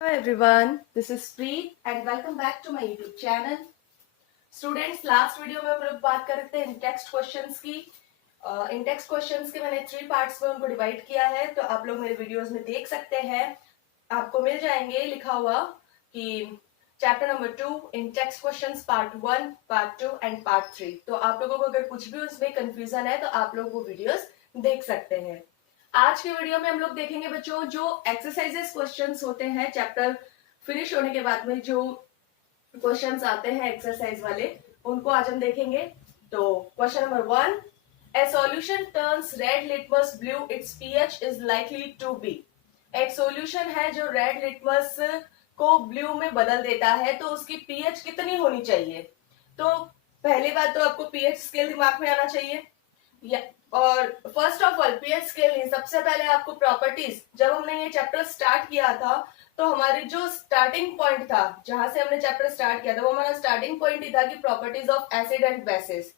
Hello everyone, this is Preet and welcome back to my YouTube channel. Students, last video में हम लोग बात कर रहे थे इन टेक्स्ट क्वेश्चंस की। इन टेक्स्ट क्वेश्चंस के मैंने 3 पार्ट्स में उनको डिवाइड किया है, तो आप लोग मेरे वीडियोस में देख सकते हैं। आपको मिल जाएंगे लिखा हुआ कि chapter number 2 in text questions part 1, part 2 and part 3। तो आप लोगों को अगर कुछ भी उसमें कंफ्यूजन है तो आप लोग वो वीडियोस देख सकते हैं। आज के वीडियो में हम लोग देखेंगे बच्चों जो एक्सरसाइजेस क्वेश्चंस होते हैं चैप्टर फिनिश होने के बाद में जो क्वेश्चंस आते हैं एक्सरसाइज वाले उनको आज हम देखेंगे। तो question number 1, A solution turns red litmus blue its pH is likely to be. एक सॉल्यूशन है जो रेड लिटमस को ब्लू में बदल देता है, तो उसकी पीएच कितनी होनी चाहिए। तो पहली बात तो आपको पीएच स्केल दिमाग में आना चाहिए और first of all pH scale नहीं, सबसे पहले आपको प्रॉपर्टीज, जब हमने ये चैप्टर स्टार्ट किया था तो हमारी जो स्टार्टिंग पॉइंट था जहां से हमने चैप्टर स्टार्ट किया था वो हमारा स्टार्टिंग पॉइंट ही था कि properties of acid and bases.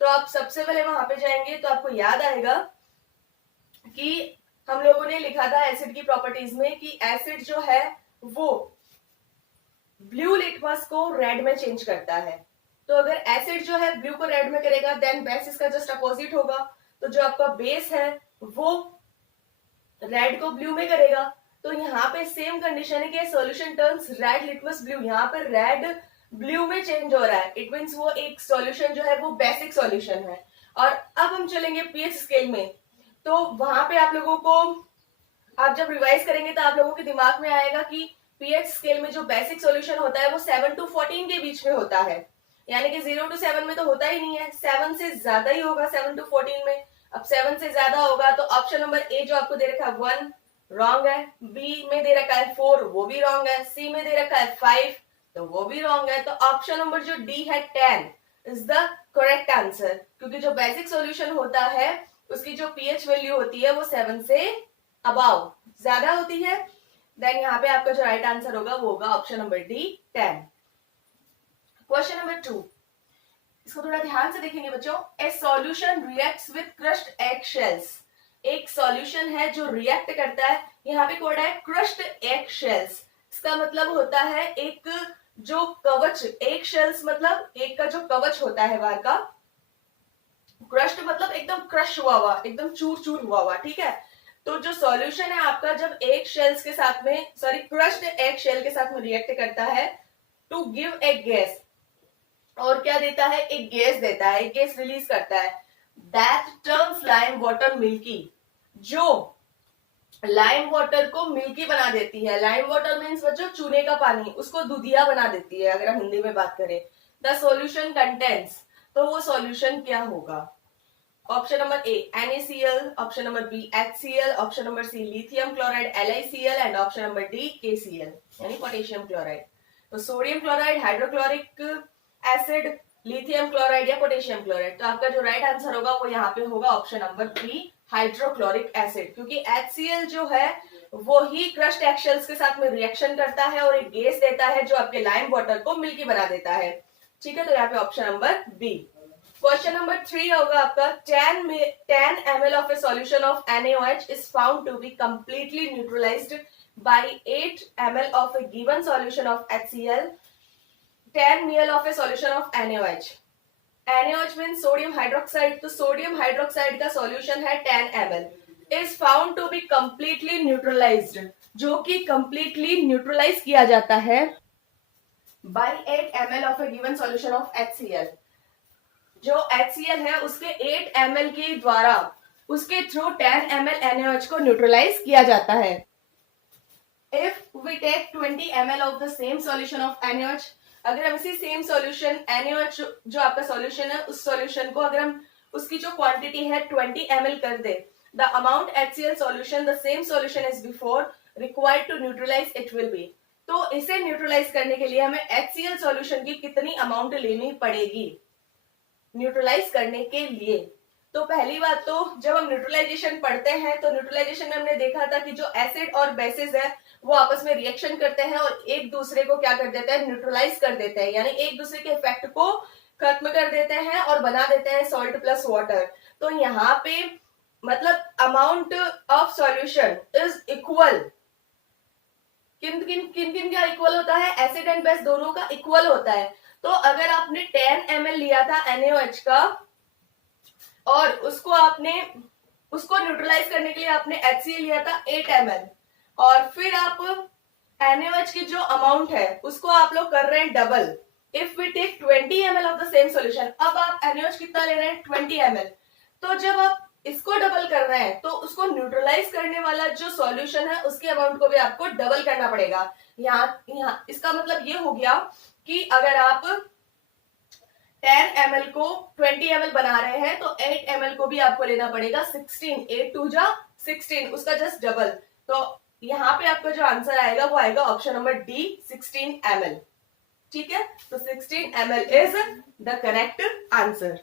तो आप सबसे पहले वहां पे जाएंगे तो आपको याद आएगा कि हम लोगों ने लिखा था एसिड की प्रॉपर्टीज में कि एसिड जो है वो ब्लू लिटमस को रेड में चेंज करता है। तो अगर एसिड जो है ब्लू को रेड में करेगा देन बेस इसका जस्ट अपोजिट होगा। तो जो आपका बेस है वो रेड को ब्लू में करेगा। तो यहाँ पे सेम कंडीशन है कि solution turns red litmus blue, यहाँ पे रेड ब्लू में चेंज हो रहा है। इट मींस वो एक सॉल्यूशन जो है वो बेसिक सॉल्यूशन है। और अब हम चलेंगे पीएच स्केल में, तो वहां पे आप लोगों को, आप जब रिवाइज करेंगे तो आप लोगों के दिमाग में आएगा कि पीएच स्केल में जो बेसिक सॉल्यूशन होता है वो 7 to 14 के बीच में होता है, यानी कि 0 to 7 में तो होता ही नहीं है, 7 से ज्यादा ही होगा 7 to 14 में। अब 7 से ज्यादा होगा तो ऑप्शन नंबर ए जो आपको दे रखा है 1 रॉन्ग है, बी में दे रखा है 4 वो भी रॉन्ग है, सी में दे रखा है 5 तो वो भी रॉन्ग है। तो ऑप्शन नंबर जो डी है 10 इज द करेक्ट आंसर, क्योंकि जो बेसिक सॉल्यूशन होता है उसकी जो पीएच वैल्यू होती है वो 7 से अबाव ज्यादा होती है। देन यहाँ पे आपका जो राइट आंसर होगा वो होगा option number D 10। Question number 2, इसको थोड़ा ध्यान से देखेंगे बच्चों। ए solution reacts with crushed egg shells. एक सॉल्यूशन है जो रिएक्ट करता है, यहाँ पे कोड है क्रश्ड एग शेल्स। इसका मतलब होता है एक जो कवच, एग शेल्स मतलब एक का जो कवच होता है बाहर का, क्रश्ड मतलब एकदम क्रश हुआ हुआ, एकदम चूर चूर हुआ हुआ, ठीक है। तो जो सॉल्यूशन है आपका जब एग शेल्स के साथ में, सॉरी क्रश्ड एग शेल के साथ में रिएक्ट करता है टू गिव ए गैस, और क्या देता है, एक गैस देता है, एक गैस रिलीज करता है, that turns lime water milky, जो लाइम वाटर को मिल्की बना देती है। लाइम वाटर मीन्स बच्चों चूने का पानी, उसको दूधिया बना देती है अगर हम हिंदी में बात करें। द सॉल्यूशन कंटेंट्स, तो वो सॉल्यूशन क्या होगा। Option number A NaCl, option number B HCl, option number C lithium chloride LiCl and option number D KCl यानी पोटेशियम क्लोराइड। तो sodium chloride, hydrochloric acid, lithium chloride या potassium chloride. तो आपका जो राइट आंसर होगा वो यहाँ पे होगा option number B hydrochloric acid, क्योंकि HCl जो है वो ही क्रश्ड एगशेल्स के साथ में रिएक्शन करता है और एक गैस देता है जो आपके लाइम वाटर को मिल्की बना देता है, ठीक है। तो यहाँ पे option number B. Question number 3 होगा आपका 10 ml of a solution of NaOH is found to be completely neutralized by 8 ml of a given solution of HCl, 10 ml of a solution of NaOH। NaOH means sodium hydroxide, तो sodium hydroxide का solution है 10 ml is found to be completely neutralized, जो कि completely neutralise किया जाता है by 8 ml of a given solution of HCl। जो HCl है उसके 8 ml के द्वारा उसके थ्रू 10 ml NaOH को न्यूट्रलाइज किया जाता है। If we take 20 ml of the same solution of NaOH, अगर हम इसी सेम सॉल्यूशन NaOH जो आपका सॉल्यूशन है उस सॉल्यूशन को अगर हम उसकी जो क्वांटिटी है 20 ml कर दे, the amount HCl solution the same solution as before required to neutralize it will be। तो इसे न्यूट्रलाइज करने के लिए हमें HCl सॉल्यूशन की कितनी अमाउंट लेनी पड़ेगी न्यूट्रलाइज करने के लिए। तो पहली बात तो जब हम न्यूट्रलाइजेशन पढ़ते हैं तो न्यूट्रलाइजेशन में हमने देखा था कि जो एसिड और बेसिस है वो आपस में रिएक्शन करते हैं और एक दूसरे को क्या कर देते हैं, न्यूट्रलाइज कर देते हैं, यानी एक दूसरे के इफेक्ट को खत्म कर देते हैं और बना देते हैं सॉल्ट प्लस वाटर। तो यहाँ पे मतलब amount of solution is equal किन किन किन किन का इक्वल होता है, एसिड एंड बेस दोनों का इक्वल होता है। तो अगर आपने 10 ml लिया था NaOH का और उसको न्यूट्रलाइज करने के लिए आपने HCl लिया था 8 ml, और फिर आप NaOH की जो अमाउंट है उसको आप लोग कर रहे हैं double. If we take 20 ml of the same solution, अब आप NaOH कितना ले रहे हैं 20 ml, तो जब आप इसको डबल कर रहे हैं तो उसको न्यूट्रलाइज करने वाला जो सॉल्यूशन है उसके अमाउंट को भी आपको डबल करना पड़ेगा। यहाँ इसका मतलब ये हो गया कि अगर आप 10 ml को 20 ml बना रहे हैं तो 8 ml को भी आपको लेना पड़ेगा 16, 8 टू जा 16, उसका जस्ट डबल। तो यहाँ पे आपका जो आंसर आएगा वो आएगा ऑप्शन नंबर डी, 16 ml। ठीक है, तो 16 ml is the correct answer.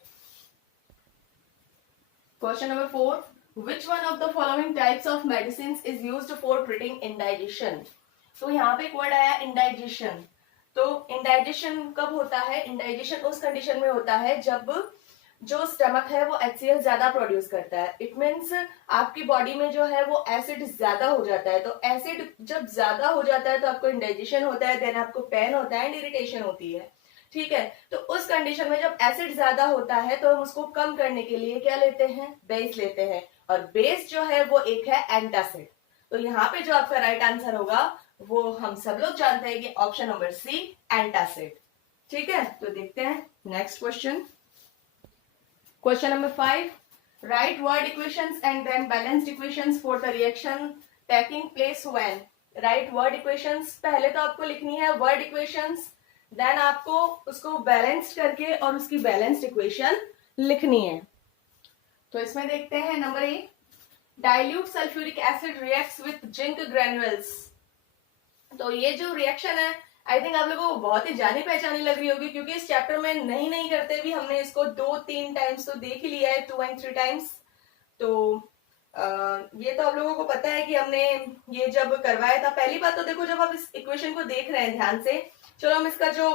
Question number 4, which one of the following types of medicine is used for treating indigestion. तो यहाँ पे एक वर्ड आया इंडाइजेशन। तो इंडाइजेशन कब होता है, इंडाइजेशन उस कंडीशन में होता है जब जो स्टमक है वो HCl ज्यादा प्रोड्यूस करता है। इट मीन्स आपकी बॉडी में जो है वो एसिड ज्यादा हो जाता है। तो एसिड जब ज्यादा हो जाता है तो आपको इंडाइजेशन होता है, देन आपको पेन होता है एंड इरिटेशन होती है। ठीक है, तो उस कंडीशन में जब एसिड ज्यादा होता है तो हम उसको कम करने के लिए क्या लेते हैं, बेस लेते हैं, और बेस जो है वो एक है एंटासिड। तो यहाँ पे जो आपका राइट आंसर होगा वो हम सब लोग जानते हैं कि ऑप्शन नंबर सी, एंटासिड। ठीक है, तो देखते हैं next question. Question number 5, write word equations and then balanced equations for the reaction taking place when. Write word equations, पहले तो आपको लिखनी है वर्ड इक्वेशंस, देन आपको उसको बैलेंस्ड करके और उसकी बैलेंस्ड इक्वेशन लिखनी है। तो इसमें देखते हैं number 1, dilute sulphuric acid reacts with zinc granules. तो ये जो रिएक्शन है आई थिंक आप लोगों को बहुत ही जानी पहचानी लग रही होगी, क्योंकि इस चैप्टर में नहीं करते भी हमने इसको 2-3 टाइम्स तो देख ही लिया है, 2 and 3 टाइम्स। तो ये तो आप लोगों को पता है कि हमने ये जब करवाया था। पहली बात तो देखो, जब आप इस इक्वेशन को देख रहे हैं ध्यान से, चलो हम इसका जो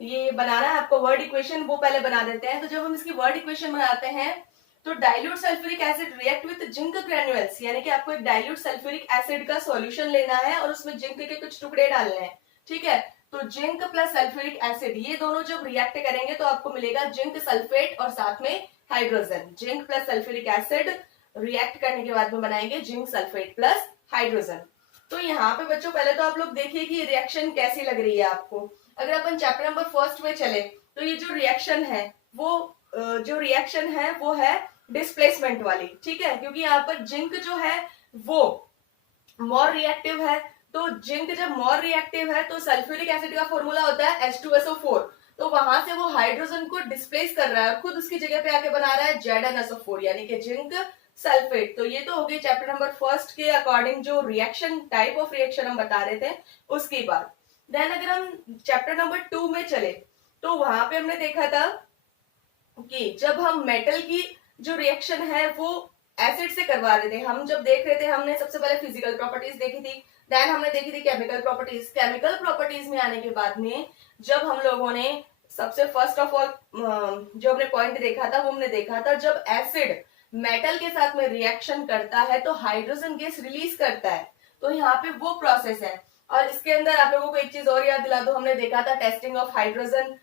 ये बनाना है आपको वर्ड इक्वेशन वो पहले बना देते हैं। तो जब हम इसकी वर्ड इक्वेशन बनाते हैं तो dilute sulphuric acid react with zinc granules, यानी कि आपको एक डाइल्यूट सल्फ्यूरिक एसिड का सॉल्यूशन लेना है और उसमें जिंक के कुछ टुकड़े डालने हैं। ठीक है, तो जिंक प्लस सल्फ्यूरिक एसिड ये दोनों जब रिएक्ट करेंगे तो आपको मिलेगा जिंक सल्फेट और साथ में hydrogen. Zinc plus sulphuric acid react करने के बाद में बनाएंगे जिंक सल्फेट प्लस हाइड्रोजन। तो यहाँ पे बच्चों पहले तो आप लोग देखिए कि रिएक्शन कैसी लग रही है आपको। अगर अपन चैप्टर नंबर 1 में चले तो ये जो रिएक्शन है वो है डिस्प्लेसमेंट वाली। ठीक है, क्योंकि यहाँ पर जिंक जो है वो मोर रिएक्टिव है। तो जिंक जब मोर रिएक्टिव है तो सल्फ्यूरिक एसिड का फॉर्मूला होता है H2SO4। तो वहां से वो हाइड्रोजन को डिस्प्लेस कर रहा है और खुद उसकी जगह पे आके बना रहा है ZnSO4 यानी कि जिंक सल्फेट। तो ये तो हो गई चैप्टर नंबर 1 के अकॉर्डिंग जो रिएक्शन टाइप ऑफ रिएक्शन हम बता रहे थे उसकी बात। देन अगर हम चैप्टर नंबर 2 में चले तो वहां पे हमने देखा था कि जब हम मेटल की जो रिएक्शन है वो एसिड से करवा रहे थे, हम जब देख रहे थे हमने सबसे पहले फिजिकल प्रॉपर्टीज देखी थी, देन हमने देखी थी केमिकल प्रॉपर्टीज। केमिकल प्रॉपर्टीज में आने के बाद में जब हम लोगों ने सबसे फर्स्ट ऑफ ऑल जो हमने पॉइंट देखा था वो हमने देखा था जब एसिड मेटल के साथ में रिएक्शन करता है तो हाइड्रोजन गैस रिलीज करता है। तो यहाँ पे वो प्रोसेस है। और इसके अंदर आप लोगों को एक चीज और याद दिला दो, हमने देखा था testing of hydrogen.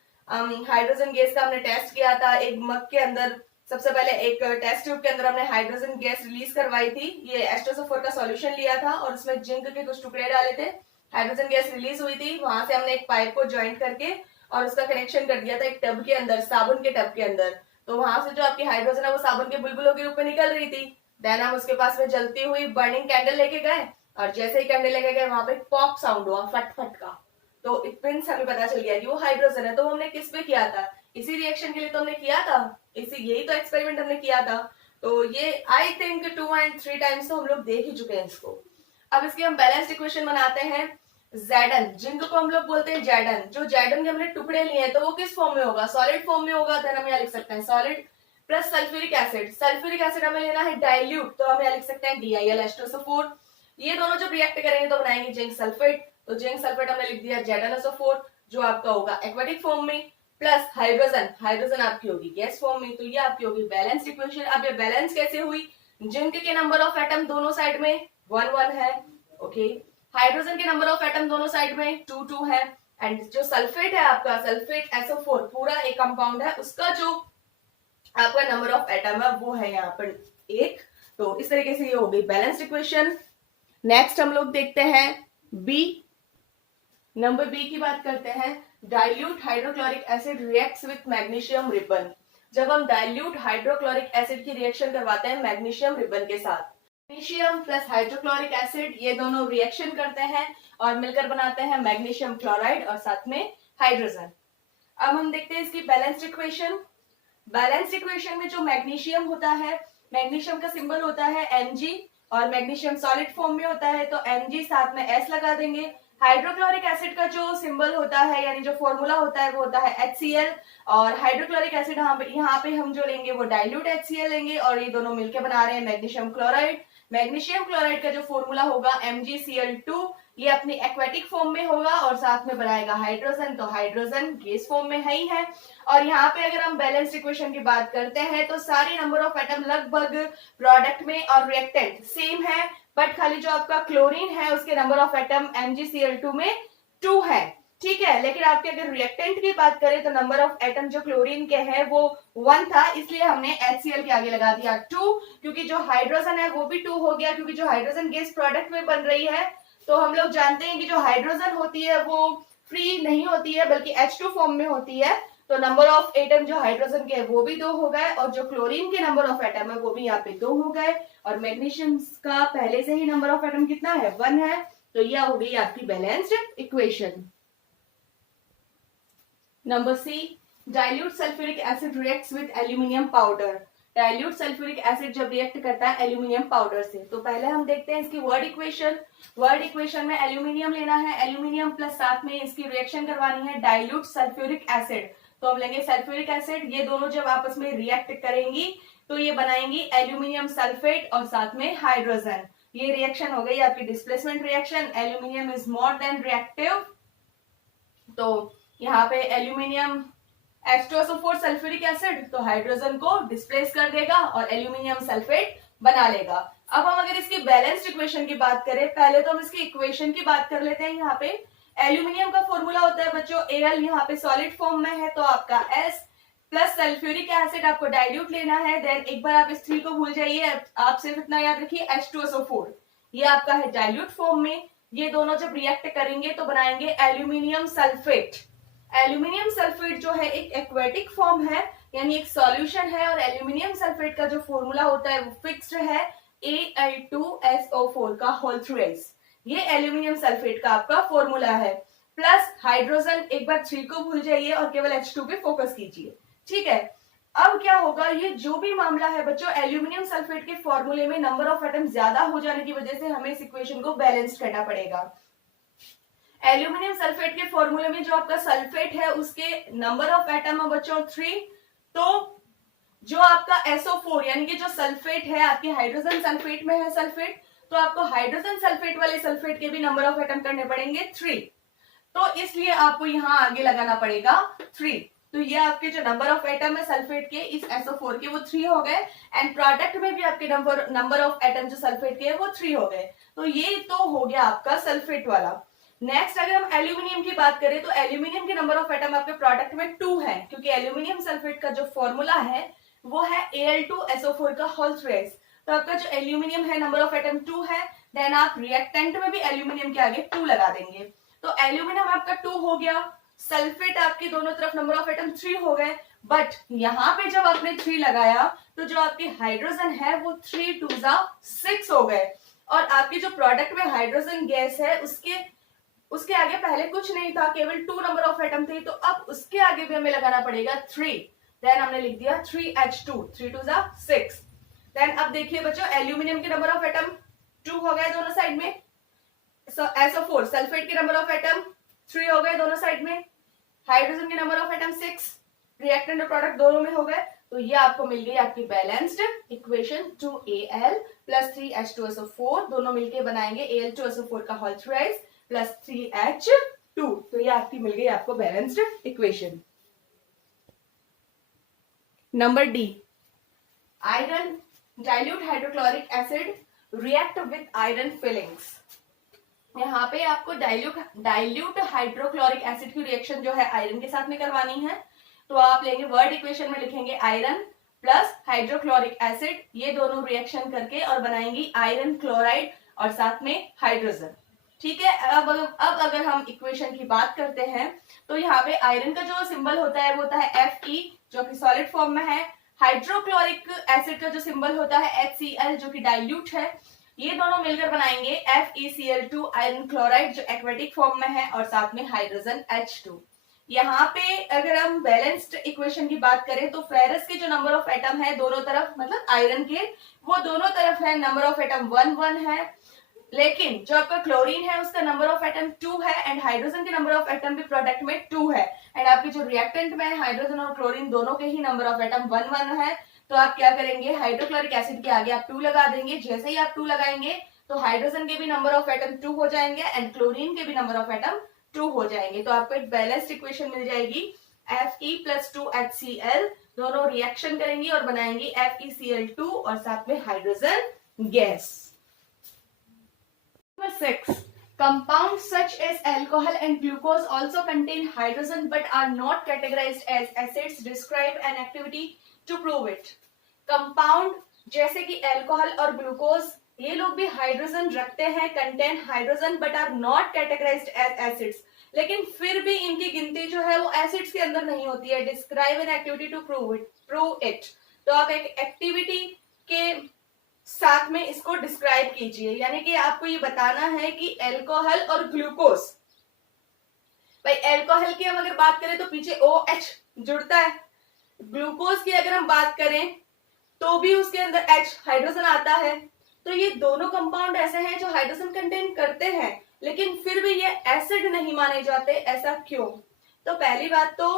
Hydrogen gas का हमने टेस्ट किया था एक मग के अंदर। सबसे पहले एक टेस्ट ट्यूब के अंदर हमने हाइड्रोजन गैस रिलीज करवाई थी, ये H2SO4 का सॉल्यूशन लिया था और उसमें जिंक के कुछ टुकड़े डाले थे। हाइड्रोजन गैस रिलीज हुई थी, वहां से हमने एक पाइप को ज्वाइंट करके और उसका कनेक्शन कर दिया था एक टब के अंदर, साबुन के टब के अंदर। तो वहां से जो आपकी हाइड्रोजन है वो साबुन के बुलबुलों के रूप में निकल रही थी। देन हम उसके पास में जलती हुई बर्निंग कैंडल लेके गए और जैसे ही कैंडल लेके गए वहां पे पॉप साउंड हुआ, फट फट का। तो इट मींस हमें पता चल गया कि वो हाइड्रोजन है। तो हमने किस पे किया था, इसी रिएक्शन के लिए तो हमने किया था, यही तो एक्सपेरिमेंट हमने किया था। तो ये आई थिंक 2 and 3 टाइम्स तो हम लोग देख ही चुके हैं इसको। अब इसकी हम बैलेंस्ड इक्वेशन बनाते हैं। Zn, जिंक को हम लोग बोलते हैं Zn। जो Zn के हमने टुकड़े लिए हैं तो वो किस फॉर्म में होगा, सॉलिड फॉर्म में होगा। देन हम यहाँ लिख सकते हैं solid plus sulphuric acid. Sulphuric acid हमें लेना है डाइल्यूट, तो हम यहाँ लिख सकते हैं DIL H2SO4। ये दोनों जब रिएक्ट करेंगे तो बनाएंगे जिंक सल्फेट। तो जिंक सल्फेट हमने लिख दिया ZnSO4 जो आपका होगा एक्वेटिक फॉर्म में, प्लस हाइड्रोजन आपकी होगी गैस फॉर्म में। तो ये आपकी होगी बैलेंस्ड इक्वेशन। अब ये बैलेंस कैसे हुई, जिंक के नंबर ऑफ एटम दोनों साइड में 1 1 है, ओके। हाइड्रोजन के नंबर ऑफ एटम दोनों साइड में 2 है। एंड जो सल्फेट है आपका, सल्फेट SO4 पूरा एक कंपाउंड है, उसका जो आपका नंबर ऑफ एटम है वो है यहाँ पर 1। तो इस तरीके से ये हो गई बैलेंस्ड इक्वेशन। नेक्स्ट हम लोग देखते हैं बी। नंबर बी की बात करते हैं। Dilute hydrochloric acid reacts with magnesium ribbon. जब हम डाइल्यूट हाइड्रोक्लोरिक एसिड की रिएक्शन करवाते हैं मैग्नीशियम रिबन के साथ, मैग्नीशियम प्लस हाइड्रोक्लोरिक एसिड ये दोनों रिएक्शन करते हैं और मिलकर बनाते हैं मैग्नीशियम क्लोराइड और साथ में हाइड्रोजन। अब हम देखते हैं इसकी बैलेंस्ड इक्वेशन। बैलेंस्ड इक्वेशन में जो मैग्नीशियम होता है, मैग्नीशियम का सिंबल होता है Mg और मैग्नीशियम सॉलिड फॉर्म में होता है तो Mg साथ में S लगा देंगे। हाइड्रोक्लोरिक एसिड का जो सिंबल होता है यानी जो फॉर्मूला होता है वो होता है HCl और हाइड्रोक्लोरिक एसिड यहाँ पे हम जो लेंगे वो डाइल्यूट HCl लेंगे और ये दोनों मिलकर बना रहे हैं मैग्नीशियम क्लोराइड। मैग्नीशियम क्लोराइड का जो फॉर्मूला होगा MgCl2, ये अपनी एक्वेटिक फॉर्म में होगा और साथ में बनाएगा हाइड्रोजन, तो हाइड्रोजन गैस फॉर्म में है ही है। और यहाँ पे अगर हम बैलेंस्ड इक्वेशन की बात करते हैं तो सारे नंबर ऑफ एटम लगभग प्रोडक्ट में और रिएक्टेंट सेम है, बट खाली जो आपका क्लोरीन है उसके नंबर ऑफ एटम MgCl2 में 2 है, ठीक है। लेकिन आपके अगर रिएक्टेंट की बात करें तो नंबर ऑफ एटम जो क्लोरीन के है वो 1 था, इसलिए हमने HCl के आगे लगा दिया 2, क्योंकि जो हाइड्रोजन है वो भी 2 हो गया, क्योंकि जो हाइड्रोजन गैस प्रोडक्ट में बन रही है तो हम लोग जानते हैं कि जो हाइड्रोजन होती है वो फ्री नहीं होती है बल्कि H2 फॉर्म में होती है, तो नंबर ऑफ एटम जो हाइड्रोजन के है वो भी 2 हो गए और जो क्लोरीन के नंबर ऑफ एटम है वो भी यहाँ पे 2 हो गए और मैग्नीशियम का पहले से ही नंबर ऑफ एटम कितना है 1 है, तो यह हो गई आपकी balanced equation. Number C, dilute sulphuric acid reacts with aluminium powder. Dilute sulphuric acid जब रिएक्ट करता है एल्यूमिनियम पाउडर से, तो पहले हम देखते हैं इसकी वर्ड इक्वेशन। वर्ड इक्वेशन में एल्यूमिनियम लेना है, एल्यूमिनियम प्लस साथ में इसकी रिएक्शन करवानी है डाइल्यूट सल्फ्यूरिक एसिड, तो हम लेंगे सल्फ्यूरिक एसिड। ये दोनों जब आपस में रिएक्ट करेंगी तो ये बनाएंगी एल्यूमिनियम सल्फेट और साथ में हाइड्रोजन। ये रिएक्शन हो गई आपकी displacement reaction, aluminium is more than reactive, तो यहाँ पे एल्यूमिनियम H2SO4 सल्फ्यूरिक एसिड तो हाइड्रोजन को डिस्प्लेस कर देगा और एल्यूमिनियम सल्फेट बना लेगा। अब हम अगर इसकी बैलेंस्ड इक्वेशन की बात करें, पहले तो हम इसकी इक्वेशन की बात कर लेते हैं। यहाँ पे एल्यूमिनियम का फॉर्मूला होता है बच्चों Al, यहाँ पे सॉलिड फॉर्म में है तो आपका S प्लस सल्फ्यूरिक एसिड आपको डाइल्यूट लेना है। देन एक बार आप इस 3 को भूल जाइए, आप सिर्फ इतना याद रखिए H2SO4 ये आपका है डाइल्यूट फॉर्म में। ये दोनों जब रिएक्ट करेंगे तो बनाएंगे एल्यूमिनियम सल्फेट। एल्यूमिनियम सल्फेट जो है एक एक्वेटिक फॉर्म है यानी एक सॉल्यूशन है और एल्यूमिनियम सल्फेट का जो फॉर्मूला होता है वो फिक्स्ड है Al2SO4 का होल थ्रू S। ये एल्यूमिनियम सल्फेट का आपका फॉर्मूला है। प्लस हाइड्रोजन, एक बार 3 को भूल जाइए और केवल H2 पे फोकस कीजिए, ठीक है। अब क्या होगा, ये जो भी मामला है बच्चों, एल्यूमिनियम सल्फेट के फॉर्मूले में नंबर ऑफ एटम ज्यादा हो जाने की वजह से हमें इस इक्वेशन को बैलेंस करना पड़ेगा। एल्यूमिनियम सल्फेट के फॉर्मूले में जो आपका सल्फेट है उसके नंबर ऑफ एटम है बच्चों 3, तो जो आपका SO4 यानी कि जो सल्फेट है आपके हाइड्रोजन सल्फेट में है सल्फेट, तो आपको हाइड्रोजन सल्फेट वाले सल्फेट के भी नंबर ऑफ एटम करने पड़ेंगे 3, तो इसलिए आपको यहाँ आगे लगाना पड़ेगा 3। तो ये आपके जो नंबर ऑफ एटम है सल्फेट के इस SO4 के वो 3 हो गए एंड प्रोडक्ट में भी आपके नंबर ऑफ एटम जो सल्फेट के है वो 3 हो गए, तो ये तो हो गया आपका सल्फेट वाला। नेक्स्ट अगर हम एल्यूमिनियम की बात करें तो एल्यूमिनियम के नंबर ऑफ एटम आपके प्रोडक्ट में 2 है, क्योंकि एल्यूमिनियम सल्फेट का जो फॉर्मूला है वो है Al2SO4 का होल थ्रू S, तो आपका जो एल्यूमिनियम है नंबर ऑफ एटम 2 है। देन आप रिएक्टेंट में भी एल्यूमिनियम के आगे 2 लगा देंगे, तो एल्यूमिनियम आपका 2 हो गया, सल्फेट आपकी दोनों तरफ नंबर ऑफ एटम 3 हो गए। बट यहाँ पे जब आपने 3 लगाया तो जो आपकी हाइड्रोजन है वो 3 2 6 हो गए और आपकी जो प्रोडक्ट में हाइड्रोजन गैस है उसके आगे पहले कुछ नहीं था, केवल 2 नंबर ऑफ एटम थे, तो अब उसके आगे भी हमें लगाना पड़ेगा 3। देन हमने लिख दिया 3H2, 3 2 6। देन अब देखिए बच्चों एल्यूमिनियम के नंबर ऑफ एटम 2 हो गए दोनों साइड में, SO4 सल्फेट के नंबर ऑफ एटम 3 हो गए दोनों साइड में, हाइड्रोजन के नंबर ऑफ एटम 6, रिएक्टेंट और प्रोडक्ट दोनों में हो गए, तो ये आपको मिल गई आपकी balanced equation 2Al plus 3H2SO4 दोनों मिलके बनाएंगे Al2SO4 का whole through S plus 3H2, तो ये आपकी मिल गई आपको balanced equation. Number D, iron dilute hydrochloric acid react with iron filings. यहाँ पे आपको डाइल्यूट हाइड्रोक्लोरिक एसिड की रिएक्शन जो है आयरन के साथ में करवानी है। तो आप लेंगे वर्ड इक्वेशन में लिखेंगे आयरन प्लस हाइड्रोक्लोरिक एसिड, ये दोनों रिएक्शन करके और बनाएंगी आयरन क्लोराइड और साथ में हाइड्रोजन। ठीक है, अब अगर हम इक्वेशन की बात करते हैं तो यहाँ पे आयरन का जो सिंबल होता है वो होता है Fe जो कि सॉलिड फॉर्म में है। हाइड्रोक्लोरिक एसिड का जो सिंबल होता है HCl जो कि डाइल्यूट है। ये दोनों मिलकर बनाएंगे FeCl2 आयरन क्लोराइड जो एक्वेटिक फॉर्म में है और साथ में हाइड्रोजन H2। यहाँ पे अगर हम बैलेंस्ड इक्वेशन की बात करें तो फेरस के जो नंबर ऑफ एटम है दोनों तरफ, मतलब आयरन के, वो दोनों तरफ है नंबर ऑफ एटम 1 है, लेकिन जो आपका क्लोरीन है उसका नंबर ऑफ एटम 2 है एंड हाइड्रोजन के नंबर ऑफ एटम भी प्रोडक्ट में 2 है एंड आपके जो रिएक्टेंट में हाइड्रोजन और क्लोरीन दोनों के ही नंबर ऑफ एटम 1 है। तो आप क्या करेंगे, हाइड्रोक्लोरिक एसिड के आगे आप 2 लगा देंगे। जैसे ही आप 2 लगाएंगे तो हाइड्रोजन के भी नंबर ऑफ एटम 2 हो जाएंगे एंड क्लोरीन के भी नंबर ऑफ एटम 2 हो जाएंगे। तो आपको एक बैलेंस्ड इक्वेशन मिल जाएगी Fe+2HCl, दोनों रिएक्शन करेंगी और बनाएंगी FeCl2 और साथ में hydrogen gas. Number 6. Compounds such as alcohol and glucose also contain hydrogen but are not categorized as acids. Describe an activity to prove it. Compound जैसे कि अल्कोहल और ग्लूकोज, ये लोग भी हाइड्रोजन रखते हैं, contain hydrogen but are not categorised as acids, लेकिन फिर भी इनकी गिनती जो है वो एसिड्स के अंदर नहीं होती है। Describe an activity to prove it. तो आप एक एक्टिविटी के साथ में इसको डिस्क्राइब कीजिए, यानी कि आपको ये बताना है कि अल्कोहल और ग्लूकोज, भाई अल्कोहल की हम अगर बात करें तो पीछे OH जुड़ता है, ग्लूकोज की अगर हम बात करें तो भी उसके अंदर H हाइड्रोजन आता है। तो ये दोनों कंपाउंड ऐसे हैं जो हाइड्रोजन कंटेन करते हैं लेकिन फिर भी ये एसिड नहीं माने जाते, ऐसा क्यों? तो पहली बात तो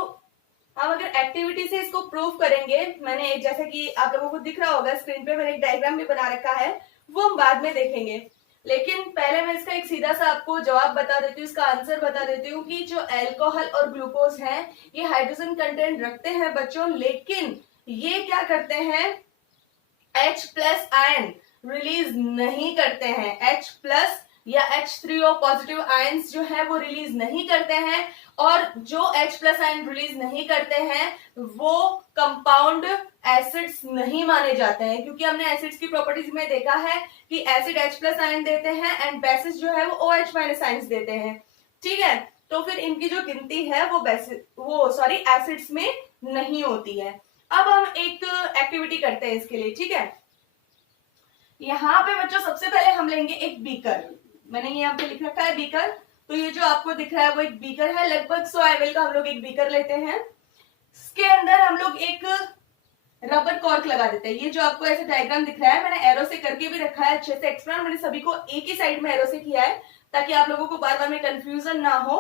हम अगर एक्टिविटी से इसको प्रूव करेंगे, मैंने जैसे कि आप लोगों को दिख रहा होगा स्क्रीन पे, मैंने एक डायग्राम भी बना रखा है, वो हम बाद में देखेंगे। लेकिन पहले मैं इसका एक सीधा सा आपको जवाब बता देती हूँ, इसका आंसर बता देती हूँ कि जो अल्कोहल और ग्लूकोज है ये हाइड्रोजन कंटेंट रखते हैं बच्चों, लेकिन ये क्या करते हैं, H+ आयन रिलीज नहीं करते हैं। H+ या H3O पॉजिटिव आयंस जो है वो रिलीज नहीं करते हैं, और जो H+ आयन रिलीज नहीं करते हैं वो कंपाउंड एसिड्स नहीं माने जाते हैं, क्योंकि हमने एसिड्स की प्रॉपर्टीज में देखा है कि एसिड H+ आयन देते हैं एंड बेसिस जो है वो OH- आयंस देते हैं। ठीक है, तो फिर इनकी जो गिनती है वो एसिड्स में नहीं होती है। अब हम एक एक्टिविटी करते हैं इसके लिए। ठीक है, यहाँ पे बच्चों सबसे पहले हम लेंगे एक बीकर, मैंने यहाँ पे लिख रखा है बीकर, तो ये जो आपको दिख रहा है वो एक बीकर है, लगभग 100 ml का हम लोग एक बीकर लेते हैं। इसके अंदर हम लोग एक रबर कॉर्क लगा देते हैं। ये जो आपको ऐसे डायग्राम दिख रहा है मैंने एरो से करके भी रखा है अच्छे से, एक्सप्लेन मैंने सभी को एक ही साइड में एरो से किया है ताकि आप लोगों को बार बार में कंफ्यूजन ना हो।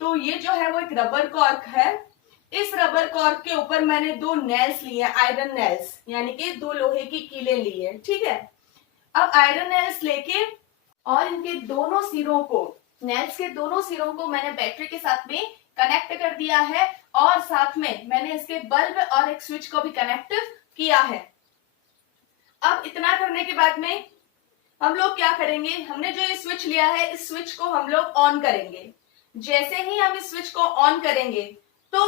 तो ये जो है वो एक रबर कॉर्क है, इस रबर कॉर्क के ऊपर मैंने 2 नेल्स लिए, आयरन नेल्स, यानी कि 2 लोहे की कीलें ली है। ठीक है, अब आयरन नेल्स लेके और इनके दोनों सिरों को, नेल्स के दोनों सिरों को मैंने बैटरी के साथ में कनेक्ट कर दिया है और साथ में मैंने इसके बल्ब और एक स्विच को भी कनेक्ट किया है। अब इतना करने के बाद में हम लोग क्या करेंगे, हमने जो ये स्विच लिया है इस स्विच को हम लोग ऑन करेंगे। जैसे ही हम इस स्विच को ऑन करेंगे तो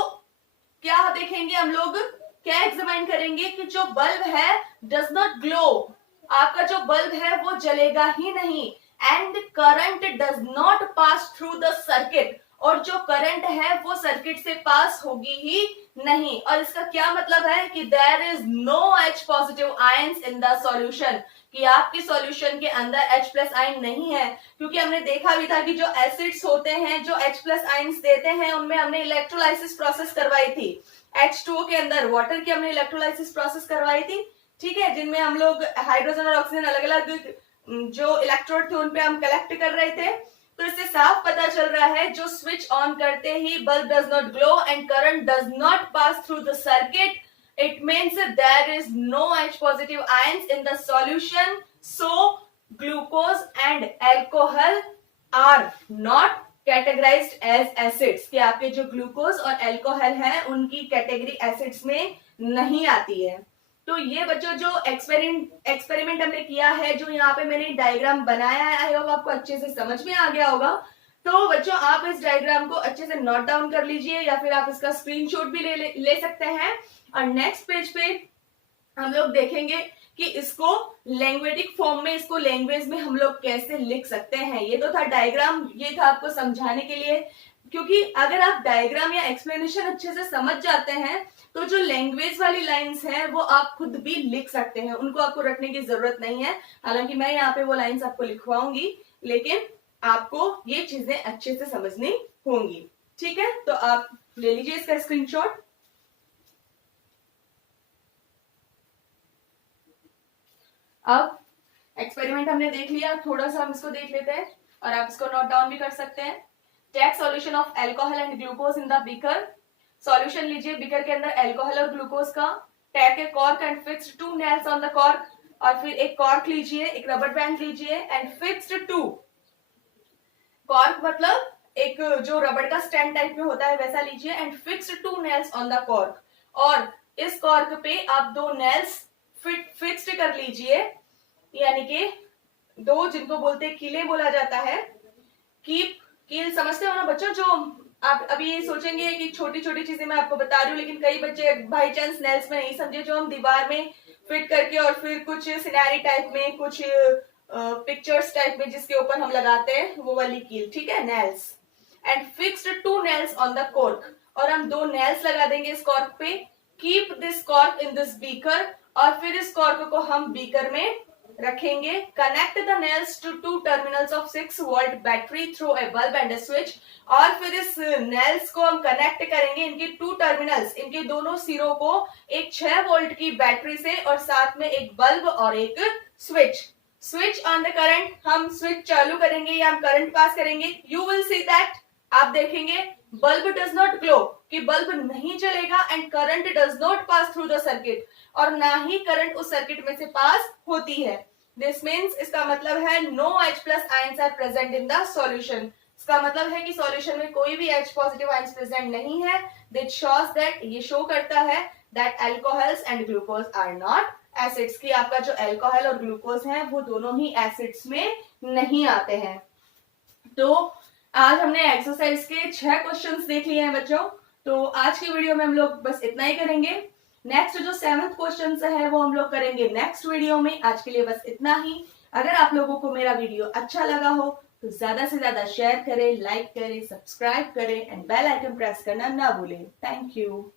क्या देखेंगे, हम लोग क्या एग्जामिन करेंगे कि जो बल्ब है डज नॉट ग्लो, आपका जो बल्ब है वो जलेगा ही नहीं, and current does not pass through the circuit, और जो करंट है वो सर्किट से पास होगी ही नहीं। और इसका क्या मतलब है कि there is no H+ ions in the solution, कि आपकी सॉल्यूशन के अंदर H+ आयन नहीं है, क्योंकि हमने देखा भी था कि जो एसिड्स होते हैं जो H+ आयंस देते हैं उनमें हमने इलेक्ट्रोलाइसिस प्रोसेस करवाई थी। H2O के अंदर वाटर की हमने इलेक्ट्रोलाइसिस प्रोसेस करवाई थी, ठीक है, जिनमें हम लोग हाइड्रोजन और ऑक्सीजन अलग अलग जो इलेक्ट्रोड थे उन पे हम कलेक्ट कर रहे थे। तो इससे साफ पता चल रहा है जो स्विच ऑन करते ही bulb does not glow and current does not pass through the circuit, it means there is no H+ ions in the solution, so glucose and alcohol are not categorized as acids, कि आपके जो glucose और alcohol हैं उनकी category acids में नहीं आती है। तो ये बच्चों जो एक्सपेरिमेंट हमने किया है, जो यहाँ पे मैंने डायग्राम बनाया है, आई होप आपको अच्छे से समझ में आ गया होगा। तो बच्चों आप इस डायग्राम को अच्छे से नोट डाउन कर लीजिए या फिर आप इसका स्क्रीनशॉट भी ले सकते हैं। और नेक्स्ट पेज पे हम लोग देखेंगे कि इसको लैंग्वेटिक फॉर्म में, इसको लैंग्वेज में हम लोग कैसे लिख सकते हैं। ये तो था डायग्राम, ये था आपको समझाने के लिए, क्योंकि अगर आप डायग्राम या एक्सप्लेनेशन अच्छे से समझ जाते हैं तो जो लैंग्वेज वाली लाइंस हैं वो आप खुद भी लिख सकते हैं, उनको आपको रटने की जरूरत नहीं है। हालांकि मैं यहाँ पे वो लाइंस आपको लिखवाऊंगी, लेकिन आपको ये चीजें अच्छे से समझनी होंगी। ठीक है, तो आप ले लीजिए इसका स्क्रीनशॉट। अब एक्सपेरिमेंट हमने देख लिया, थोड़ा सा हम इसको देख लेते हैं और आप इसको नोट डाउन भी कर सकते हैं। Take solution of alcohol and glucose in the beaker. Solution लीजिए बीकर के अंदर अल्कोहल और ग्लूकोज का। Take a cork and fixed 2 nails on the cork. और फिर एक कॉर्क लीजिए, एक रबर बैंड लीजिए एंड फिक्स्ड 2। कॉर्क मतलब एक जो रबड़ का स्टैंड टाइप में होता है वैसा लीजिए, and fixed 2 nails on the cork. और इस कॉर्क पे आप 2 नेल्स फिक्स्ड कर लीजिए, यानी कि 2 जिनको बोलते हैं कीले बोला जाता है। कील समझते हो ना बच्चों, जो आप अभी ये सोचेंगे कि छोटी छोटी चीजें मैं आपको बता रही हूँ, लेकिन कई बच्चे बाई चांस नेल्स में नहीं समझे, जो हम दीवार में फिट करके और फिर कुछ सिनेरी टाइप में, कुछ पिक्चर्स टाइप में जिसके ऊपर हम लगाते हैं, वो वाली कील। ठीक है, nails. And fixed 2 nails on the cork. और हम 2 नेल्स लगा देंगे इस कॉर्क पे। Keep this cork in this beaker. और फिर इस कॉर्क को हम बीकर में रखेंगे। Connect the nails to 2 terminals of 6 volt battery through a bulb and a switch. और फिर इस नेल्स को हम कनेक्ट करेंगे, इनके 2 टर्मिनल्स, इनके दोनों सिरों को एक 6 वोल्ट की बैटरी से, और साथ में एक बल्ब और एक switch. Switch on the current, हम स्विच चालू करेंगे या हम करंट पास करेंगे। यू विल सी दैट, आप देखेंगे बल्ब डज नॉट ग्लो, कि बल्ब नहीं जलेगा, and current does not pass through the circuit, और ना ही करंट उस सर्किट में से पास होती है। दिस मीन्स, इसका मतलब है no H+ ions are present in the solution. इसका मतलब है कि सॉल्यूशन में कोई भी H पॉजिटिव आयंस प्रेजेंट नहीं है। दिस शोस दैट, ये शो करता है that alcohols and glucose are not acids, की आपका जो अल्कोहल और ग्लूकोज है वो दोनों ही एसिड्स में नहीं आते हैं। तो आज हमने एक्सरसाइज के 6 क्वेश्चंस देख लिए हैं बच्चों। तो आज की वीडियो में हम लोग बस इतना ही करेंगे। नेक्स्ट जो 7th क्वेश्चन है वो हम लोग करेंगे नेक्स्ट वीडियो में। आज के लिए बस इतना ही। अगर आप लोगों को मेरा वीडियो अच्छा लगा हो तो ज्यादा से ज्यादा शेयर करें, लाइक करें, सब्सक्राइब करें एंड बेल आइकन प्रेस करना ना भूलें। Thank you.